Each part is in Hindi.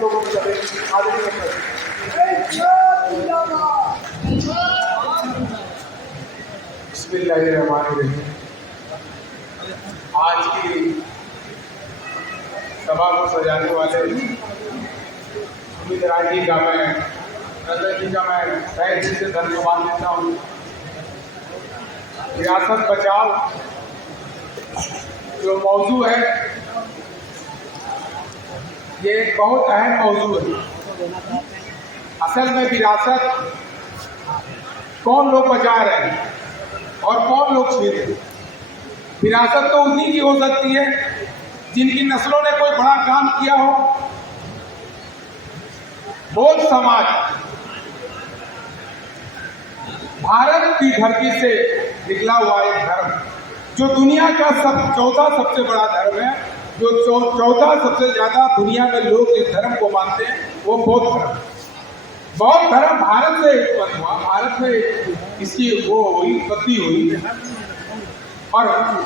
लोगों को चले आदरणीय बिस्मिल्लाहिर्रहमानिर्रहीम। आज की सभा को सजाने वाले सुमित राय जी का मैं, रंजन जी का मैं तहे दिल से धन्यवाद देता हूँ। विरासत बचाओ जो मौजू है, ये एक बहुत अहम मौजू है। असल में विरासत कौन लोग बचा रहे हैं और कौन लोग छीन रहे हैं। विरासत तो उन्हीं की हो सकती है जिनकी नस्लों ने कोई बड़ा काम किया हो। बौद्ध समाज भारत की धरती से निकला हुआ एक धर्म, जो दुनिया का चौथा सबसे बड़ा धर्म है, जो चौथा सबसे ज्यादा दुनिया में लोग इस धर्म को मानते हैं, वो बौद्ध धर्म। बौद्ध धर्म भारत से उत्पन्न हुआ, भारत में इसकी वो हुई, उत्पत्ति हुई, और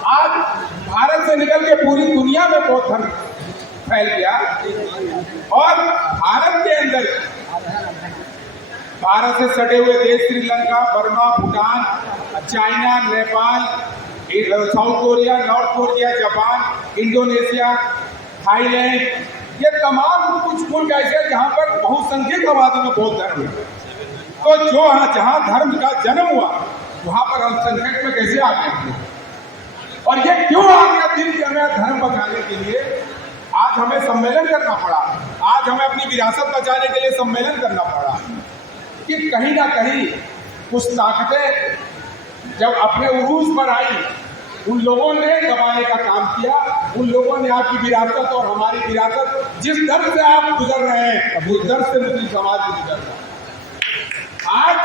आज भारत से निकल के पूरी दुनिया में बौद्ध धर्म फैल गया। और भारत के अंदर भारत से सटे हुए देश Sri Lanka, Burma, Bhutan, China, Nepal, south Korea, north Korea, Japan, Indonesia, Thailand, ये तमाम कुछ मुल्क ऐसे हैं जहाँ पर बहुसंख्यक आबादी में बौद्ध धर्म है। तो जो जहाँ धर्म का जन्म हुआ वहाँ पर अल्पसंख्यक में कैसे आ गए? और ये क्यों आ गया दिन के हमें धर्म बचाने के लिए आज हमें सम्मेलन करना पड़ा, आज हमें अपनी विरासत बचाने के लिए सम्मेलन करना पड़ा कि कहीं ना कहीं कुछ ताकतें जब अपने उरूज पर आई, उन लोगों ने दबाने का काम किया। उन लोगों ने आपकी विरासत और हमारी विरासत, जिस दर से आप गुजर रहे हैं उस दर से मुस्लिम समाज भी गुजर रहा है। आज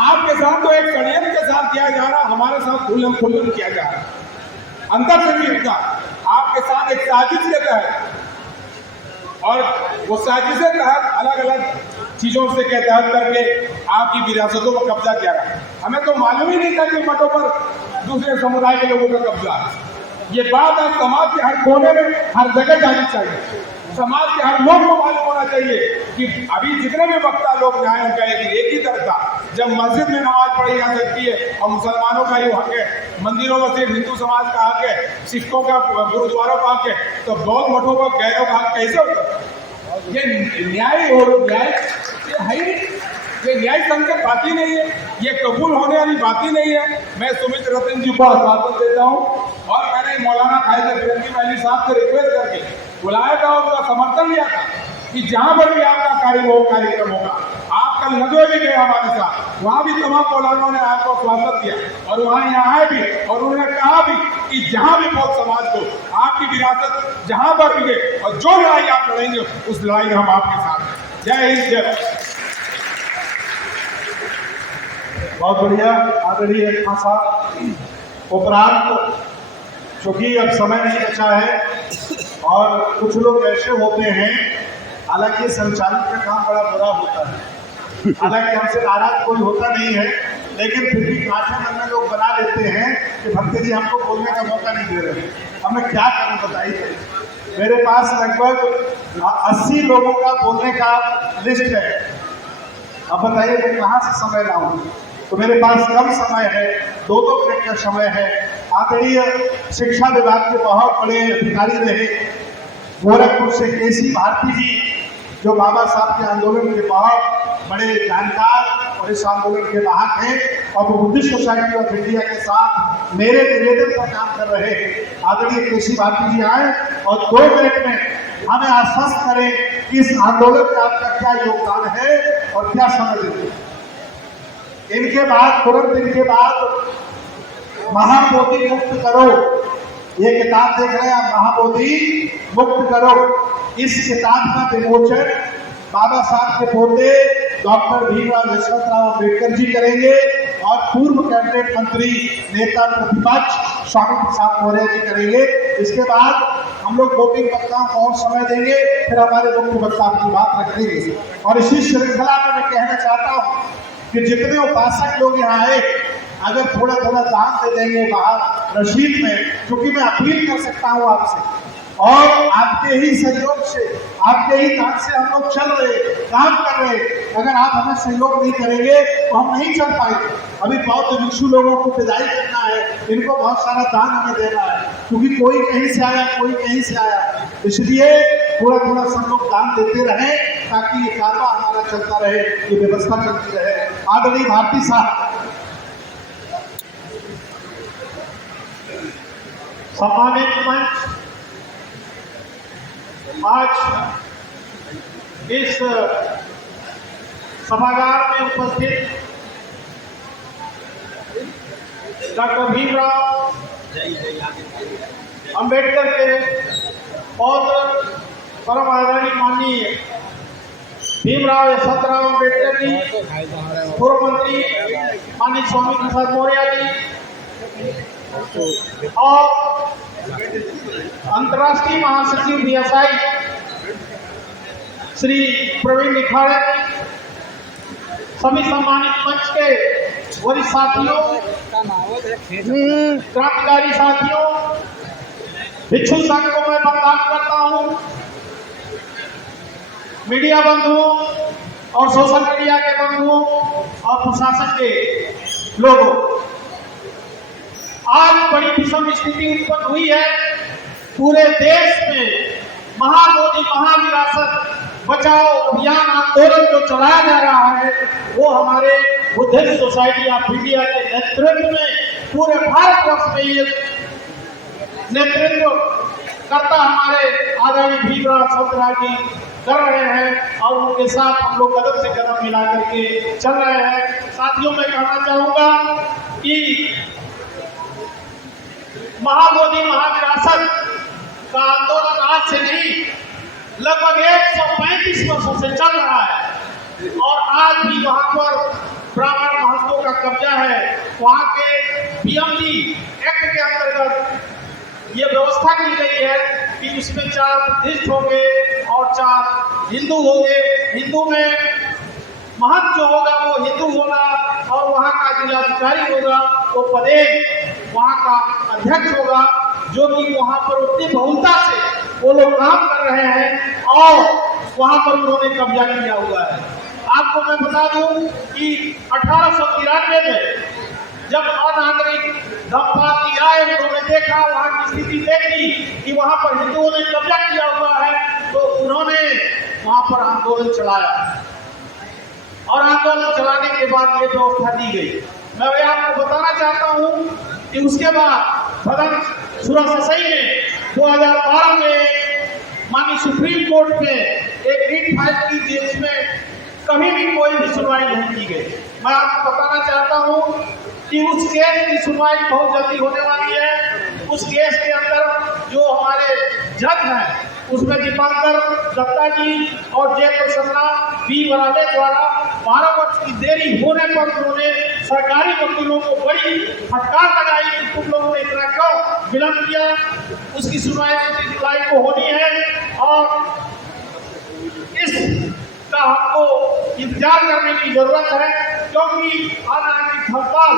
आपके साथ तो एक षड्यंत्र के साथ किया जा रहा, हमारे साथ खुल्लम खुल्लम किया जा रहा, अंदर से भी इतना आपके साथ एक साजिश के तहत, और वो साजिश के तहत अलग अलग चीजों से के तहत करके आपकी विरासतों पर कब्जा किया रहा। हमें तो मालूम ही नहीं था कि मठों पर दूसरे समुदाय के लोगों का कब्जा है। ये बात आज समाज के हर कोने में, हर जगह जानी चाहिए। समाज के हर लोग को मालूम होना चाहिए कि अभी जितने भी वक्ता लोग न्याय का एक ही दर था। जब मस्जिद में नमाज पढ़ी जा सकती है और मुसलमानों का ये हक है, मंदिरों में सिर्फ हिंदू समाज का हक है, सिखों का, गुरुद्वारों का हक है, तो बौद्ध मठों का गैरों का हक कैसे होता? ये न्याय और न्याय ये है ही नहीं, ये न्याय संकट बात ही नहीं है, ये कबूल होने वाली बात ही नहीं है। मैं सुमित रतन जी को आश्वासन देता हूँ, और मैंने मौलाना खाइदर फिरंगी मैली साहब से रिक्वेस्ट करके बुलाया था, उनका समर्थन लिया था कि जहाँ पर भी आपका कार्यक्रम होगा, आप कल नदवे भी गए हमारे साथ, वहाँ भी तमाम मौलानों ने आपको स्वागत किया, और वहाँ यहाँ आए भी, और उन्होंने कहा भी कि जहाँ भी बौद्ध समाज को आपकी विरासत जहाँ पर मिले और जो लड़ाई आप लड़ेंगे उस लड़ाई में हम आपके साथ हैं। जय हिंद, जय। बहुत बढ़िया आदरणीय खान साहब। उपरांत चूंकि अब समय नहीं बचा है और कुछ लोग ऐसे होते हैं, हालांकि संचालन का काम बड़ा बुरा होता है, हालांकि हमसे नाराज कोई होता नहीं है, लेकिन फिर भी काठे मन में लोग बना लेते हैं कि भक्ति जी हमको बोलने का मौका नहीं दे रहे। अब मैं क्या करूं बताइए। मेरे पास लगभग 80 लोगों का बोलने का लिस्ट है। अब बताइए मैं कहाँ से समय लाऊं? तो मेरे पास कम समय है, 2-2 मिनट का समय है। आदरणीय शिक्षा विभाग के बहुत बड़े अधिकारी रहे, गोरखपुर से केसी भारती जी, जो बाबा साहब के आंदोलन के बहुत बड़े जानकार और इस आंदोलन के वाहक हैं, और बुद्धिस्ट सोसाइटी ऑफ इंडिया के साथ मेरे निवेदन पर काम कर रहे हैं। आदरणीय केसी भारती जी आए और 2 मिनट में हमें आश्वस्त करें कि इस आंदोलन में आपका क्या योगदान है और क्या समझ है। इनके बाद, तुरंत इनके बाद महाबोधि मुक्त करो, ये किताब देख रहे हैं आप, महाबोधि मुक्त करो। इस किताब का विमोचन बाबा साहब के पोते डॉक्टर भीमराव यशवंतराव अम्बेडकर जी करेंगे, और पूर्व कैबिनेट मंत्री, नेता प्रतिपक्ष स्वामी प्रसाद मौर्य जी करेंगे। इसके बाद हम लोग 2-3 वक्ताओं को और समय देंगे, फिर हमारे मुख्य वक्ता अपनी बात रखेंगे। और इसी श्रृंखला में मैं कहना चाहता हूँ कि जितने उपासक लोग यहाँ आए, अगर थोड़ा थोड़ा दान दे देंगे बाहर रशीद में, क्योंकि मैं अपील कर सकता हूँ आपसे, और आपके ही सहयोग से आपके ही दान से हम लोग चल रहे, काम कर रहे। अगर आप हमें सहयोग नहीं करेंगे तो हम नहीं चल पाएंगे। अभी बौद्ध भिक्षु लोगों को विदाई करना है, इनको बहुत सारा दान हमें देना है, क्योंकि कोई कहीं से आया, कोई कहीं से आया। इसलिए थोड़ा थोड़ा सब लोग दान देते रहे ताकि ये कारवा हमारा चलता रहे, ये व्यवस्था चलती रहे। आदरणीय भारती साहब, सम्मानित मंच, आज इस सभागार में उपस्थित डॉक्टर भीमराव अंबेडकर के पौत्र परम आदरणीय माननीय भीमराव यशवंतराव अंबेडकर जी, पूर्व मंत्री माननीय स्वामी प्रसाद मौर्य जी और अंतर्राष्ट्रीय महासचिव बीएसआई श्री प्रवीण निखाड़े, सभी सम्मानित मंच के वरिष्ठ साथियों, क्रांतिकारी साथियों, भिक्षु संघ को मैं बंधन करता हूं, मीडिया बंधुओं और सोशल मीडिया के बंधुओं और प्रशासन के लोगों, आज बड़ी विषम स्थिति उत्पन्न हुई है। पूरे देश में महामोदी महाविरासत बचाओ अभियान आंदोलन जो चलाया जा रहा है, वो हमारे बुद्धिस्ट सोसाइटी ऑफ इंडिया के नेतृत्व में पूरे भारतवर्ष में ये नेतृत्व करता हमारे आदरणीय भीमराव यशवंतराव जी कर रहे हैं और उनके साथ हम लोग कदम से कदम मिला करके चल रहे हैं। साथियों, मैं कहना चाहूंगा कि महामोदी महाविरासत का आंदोलन आज से नहीं, लगभग 135 वर्षों से चल रहा है और आज भी वहां पर ब्राह्मण महंतों का कब्जा है। वहां के बीएमजी एक्ट के अंतर्गत ये व्यवस्था की गई है कि इसमें 4 बुद्धिस्ट होंगे और 4 हिंदू होंगे। हिंदू में महंत जो होगा वो हिंदू होगा और वहां का जिलाधिकारी होगा वो पदेन वहां का अध्यक्ष होगा, जो कि वहां पर उतनी बहुलता से वो लोग काम कर रहे हैं और वहां पर उन्होंने कब्जा किया हुआ है। आपको मैं बता दूं कि 1893 में जब अनागरिक दंपति आए, उन्होंने देखा, वहां की स्थिति देखी कि वहां पर हिंदुओं ने कब्जा किया हुआ है, तो उन्होंने वहां पर आंदोलन चलाया और आंदोलन चलाने के बाद ये व्यवस्था दी गई। मैं आपको बताना चाहता हूं कि उसके बाद भगत सुरसई ने 2012 में माननीय सुप्रीम कोर्ट में एक रिट फाइल की, जिसमें कभी भी कोई भी सुनवाई नहीं की गई। मैं आपको बताना चाहता हूं कि उस केस की सुनवाई बहुत जल्दी होने वाली है। उस केस के अंदर जो हमारे जज हैं, उसमें दीपांकर दत्ता जी और जय प्रसन्ना बी वराले द्वारा 12 वर्ष की देरी होने पर उन्होंने सरकारी वकीलों को बड़ी फटकार लगाई कि तुम लोगों ने इतना क्यों विलंब किया। उसकी सुनवाई 29 जुलाई को होनी है और इसका हमको इंतजार करने की जरूरत है, क्योंकि अनागरिक हड़ताल